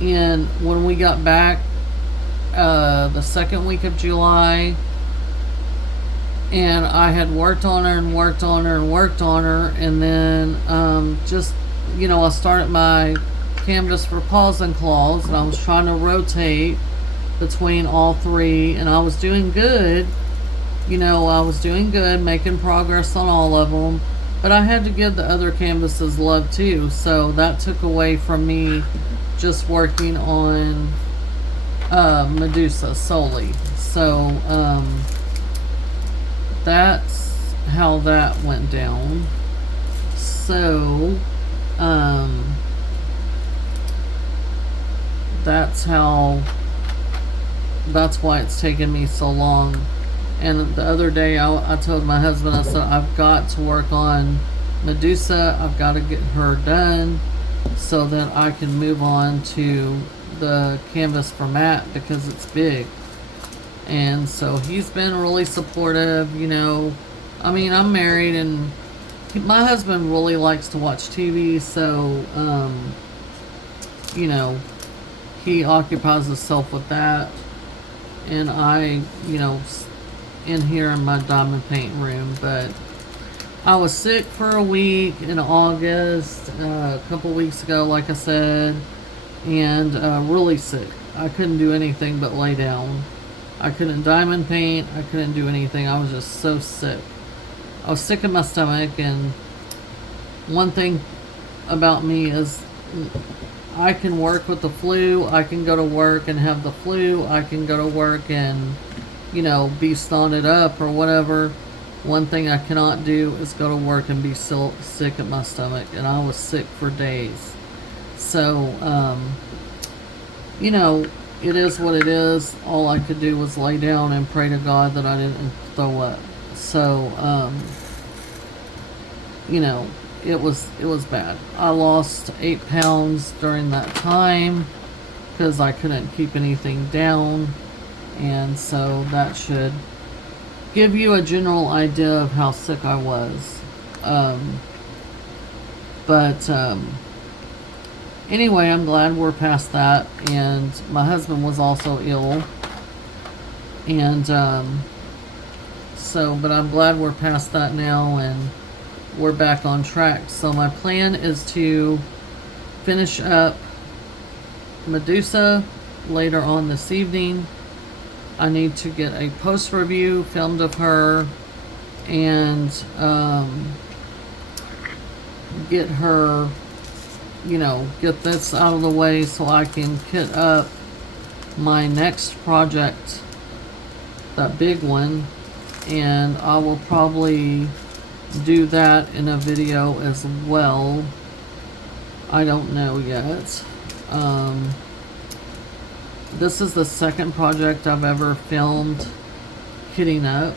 And when we got back the second week of July, and I had worked on her and worked on her and worked on her, and then just, you know, I started my canvas for Paws and Claws, and I was trying to rotate between all 3, and I was doing good. You know, I was doing good, making progress on all of them, but I had to give the other canvases love too, so that took away from me just working on Medusa solely. So that's how that went down. So that's why it's taken me so long. And the other day I told my husband, I said, I've got to work on Medusa. I've got to get her done so that I can move on to the canvas for Matt, because it's big. And so he's been really supportive, you know. I mean, I'm married, and my husband really likes to watch TV, so you know, he occupies himself with that, and I, you know, in here in my diamond paint room. But I was sick for a week in August, a couple weeks ago, like I said, and really sick. I couldn't do anything but lay down. I couldn't diamond paint. I couldn't do anything. I was just so sick. I was sick in my stomach, and one thing about me is I can work with the flu. I can go to work and have the flu. I can go to work and, be snotted up or whatever. One thing I cannot do is go to work and be so sick at my stomach, and I was sick for days. So, it is what it is. All I could do was lay down and pray to God that I didn't throw up. So, it was bad. I lost 8 pounds during that time because I couldn't keep anything down, and so that should give you a general idea of how sick I was. But anyway, I'm glad we're past that, and my husband was also ill, and but I'm glad we're past that now, and we're back on track. So my plan is to finish up Medusa later on this evening. I need to get a post review filmed of her and get her, get this out of the way so I can kit up my next project, that big one, and I will probably do that in a video as well. I don't know yet. This is the second project I've ever filmed kitting up,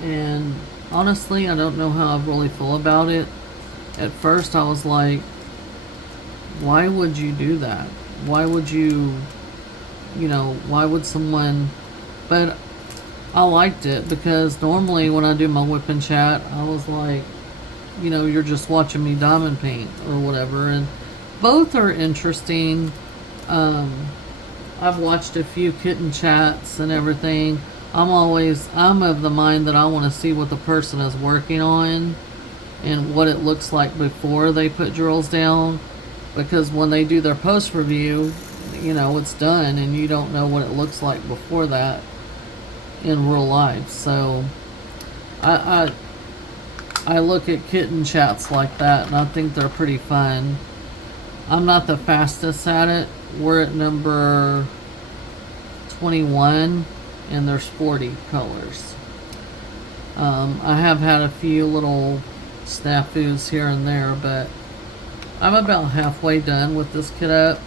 and honestly I don't know how I really feel about it. At first I was like, why would you do that? Why would you, why would someone, but I liked it because normally when I do my whip and chat, I was like, you're just watching me diamond paint or whatever, and both are interesting. I've watched a few kitten chats and everything. I'm of the mind that I want to see what the person is working on and what it looks like before they put drills down, because when they do their post review, it's done and you don't know what it looks like before that in real life. So I look at kitten chats like that, and I think they're pretty fun. I'm not the fastest at it. We're at number 21 and there's 40 colors. I have had a few little snafus here and there, but I'm about halfway done with this kit up.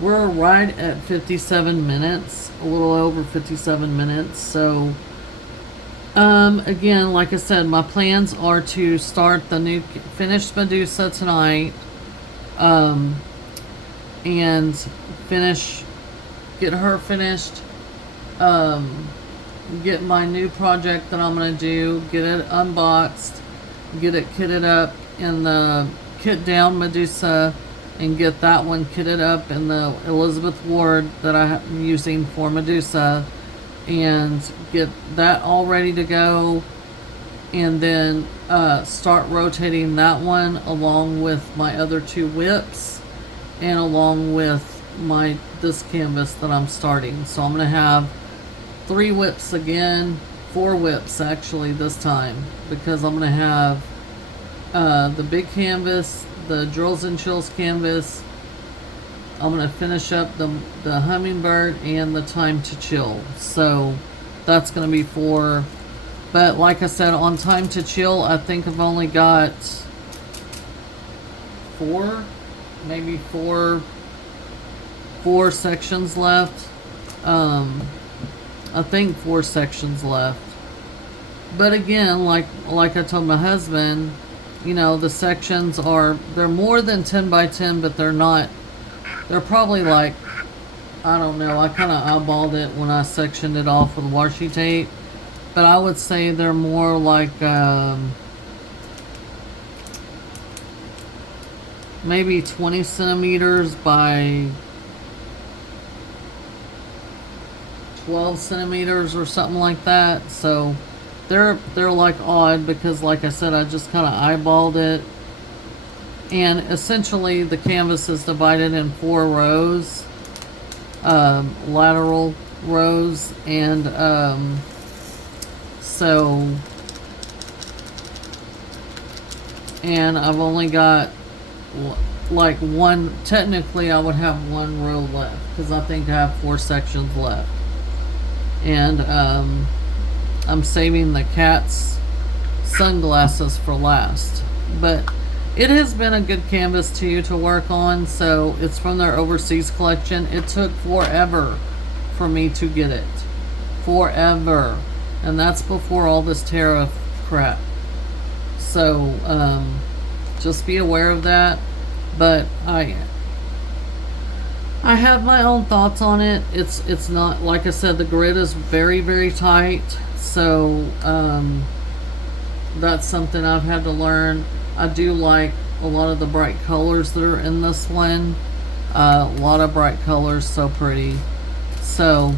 We're right at 57 minutes, a little over 57 minutes. So again, like I said, my plans are to start the new finished Medusa tonight, and get her finished, get my new project that I'm going to do, get it unboxed, get it kitted up in the kit down Medusa, and get that one kitted up in the Elizabeth Ward that I'm using for Medusa, and get that all ready to go, and then start rotating that one along with my other 2 whips and along with this canvas that I'm starting. So I'm going to have 3 whips again, 4 whips actually this time, because I'm going to have the big canvas, the Drills and Chills canvas. I'm going to finish up the Hummingbird and the Time to Chill. So that's going to be 4. But like I said, on Time to Chill, I think I've only got 4, maybe 4 sections left. I think 4 sections left. But again, like I told my husband, the sections they're more than 10 by 10, but they're probably like, I don't know, I kind of eyeballed it when I sectioned it off with washi tape, but I would say they're more like maybe 20 centimeters by 12 centimeters or something like that. So they're like odd because, like I said, I just kind of eyeballed it. And essentially the canvas is divided in 4 rows, lateral rows, and so, and I've only got like one. Technically I would have 1 row left because I think I have 4 sections left. And I'm saving the cat's sunglasses for last. But it has been a good canvas too to work on. So it's from their overseas collection. It took forever for me to get it. Forever. And that's before all this tariff crap. So just be aware of that. But I have my own thoughts on it. It's not, like I said, the grid is very, very tight. So that's something I've had to learn. I do like a lot of the bright colors that are in this one. A lot of bright colors, so pretty. So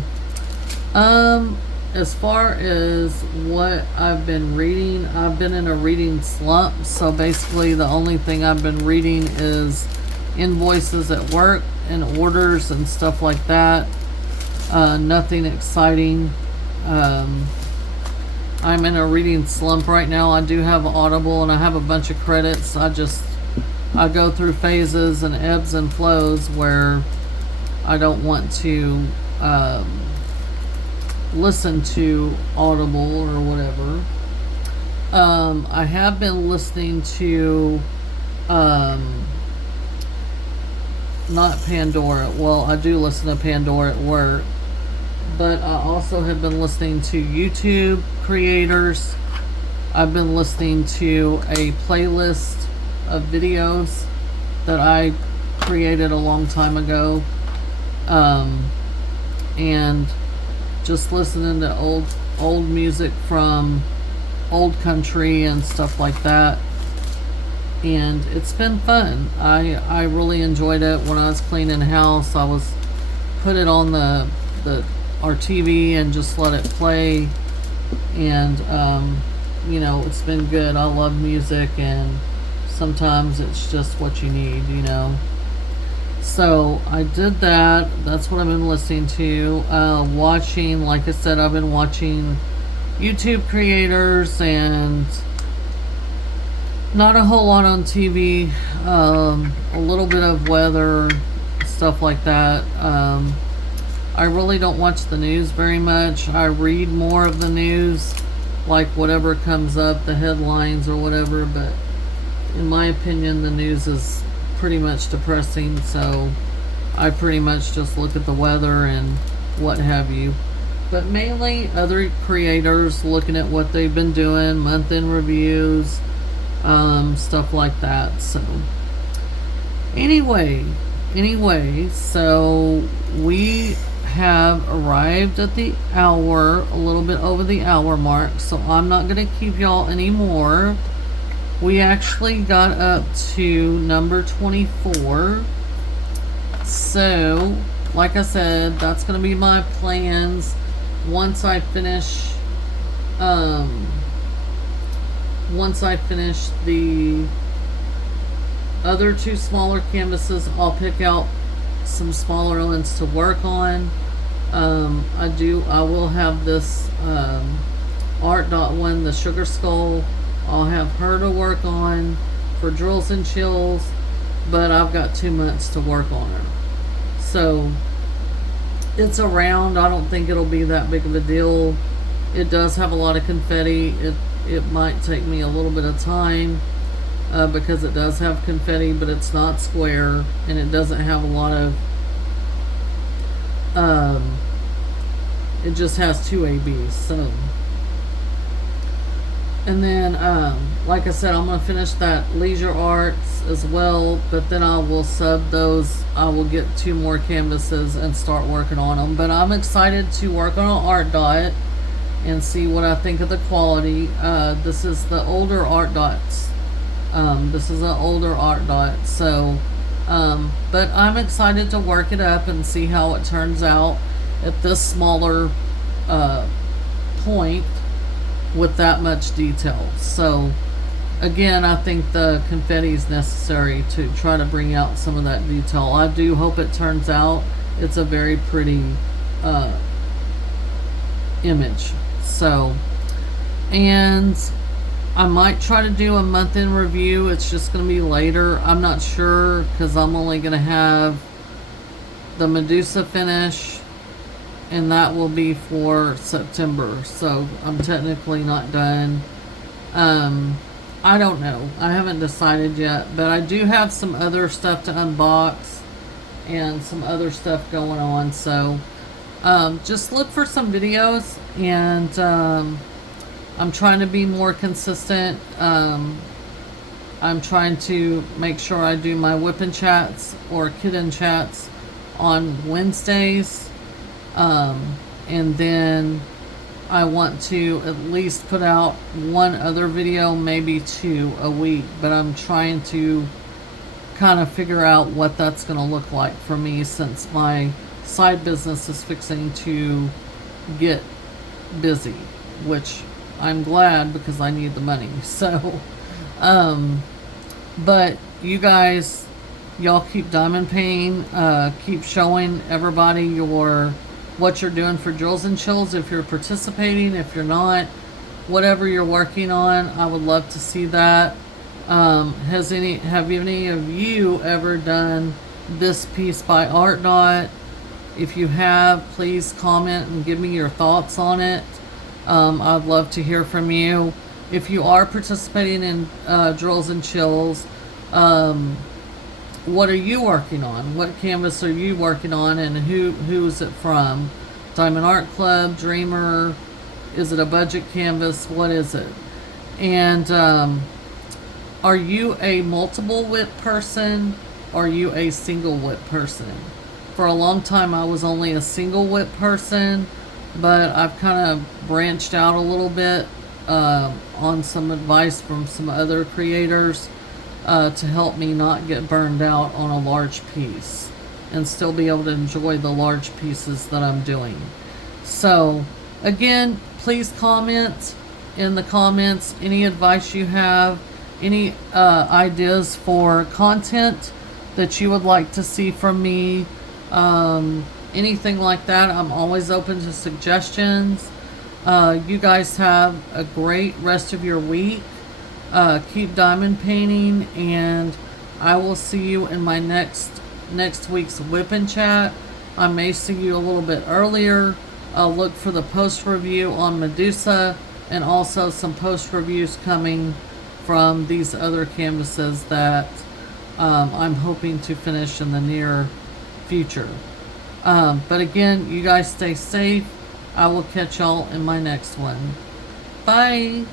as far as what I've been reading, I've been in a reading slump. So basically the only thing I've been reading is invoices at work and orders and stuff like that. Nothing exciting. I'm in a reading slump right now. I do have Audible and I have a bunch of credits. I go through phases and ebbs and flows where I don't want to listen to Audible or whatever. I have been listening to not Pandora. Well, I do listen to Pandora at work, but I also have been listening to YouTube creators. I've been listening to a playlist of videos that I created a long time ago, and just listening to old music from old country and stuff like that. And it's been fun. I really enjoyed it. When I was cleaning the house, I was put it on our TV and just let it play. And you know, it's been good. I love music, and sometimes it's just what you need, you know. So I did that. That's what I've been listening to. Watching, like I said, I've been watching YouTube creators and not a whole lot on TV. A little bit of weather, stuff like that. I really don't watch the news very much. I read more of the news, like whatever comes up, the headlines or whatever, but in my opinion, the news is pretty much depressing, so I pretty much just look at the weather and what have you. But mainly other creators, looking at what they've been doing, month-end reviews, stuff like that. So anyway, so we have arrived at the hour, a little bit over the hour mark, so I'm not going to keep y'all anymore. We actually got up to number 24. So, like I said, that's going to be my plans once I finish the other 2 smaller canvases. I'll pick out some smaller ones to work on. I will have this art dot one, the sugar skull. I'll have her to work on for drills and chills, but I've got 2 months to work on her. So it's around. I don't think it'll be that big of a deal. It does have a lot of confetti. It might take me a little bit of time because it does have confetti, but it's not square, and it doesn't have a lot of it just has 2 ABs. So, and then like I said, I'm going to finish that Leisure Arts as well, but then I will sub those. I will get 2 more canvases and start working on them. But I'm excited to work on an art dot and see what I think of the quality. This is the older art dots. This is an older art dot. So but I'm excited to work it up and see how it turns out at this smaller point. with that much detail. So again, I think the confetti is necessary to try to bring out some of that detail. I do hope it turns out it's a very pretty uh, image. So, and I might try to do a month in review. It's just going to be later. I'm not sure because I'm only going to have the Medusa finish, and that will be for September. So I'm technically not done. I don't know. I haven't decided yet, but I do have some other stuff to unbox and some other stuff going on. So just look for some videos, and I'm trying to be more consistent. I'm trying to make sure I do my whipping chats or kitten chats on Wednesdays. And then I want to at least put out one other video, maybe 2 a week, but I'm trying to kind of figure out what that's going to look like for me, since my side business is fixing to get busy, which I'm glad because I need the money. So, but you guys, y'all keep diamond painting, keep showing everybody what you're doing for Drills and Chills. If you're participating, if you're not, whatever you're working on, I would love to see that. Have any of you ever done this piece by Art Dot? If you have, please comment and give me your thoughts on it. I'd love to hear from you. If you are participating in Drills and Chills, what are you working on? What canvas are you working on, and who is it from? Diamond Art Club, Dreamer? Is it a budget canvas? What is it? And are you a multiple whip person? Or are you a single whip person? For a long time I was only a single whip person, but I've kind of branched out a little bit on some advice from some other creators to help me not get burned out on a large piece and still be able to enjoy the large pieces that I'm doing. So again, please comment in the comments any advice you have, any ideas for content that you would like to see from me, anything like that. I'm always open to suggestions. You guys have a great rest of your week. Keep diamond painting, and I will see you in my next week's whipping chat. I may see you a little bit earlier. I'll look for the post review on Medusa, and also some post reviews coming from these other canvases that I'm hoping to finish in the near future. But again, you guys stay safe. I will catch y'all in my next one. Bye.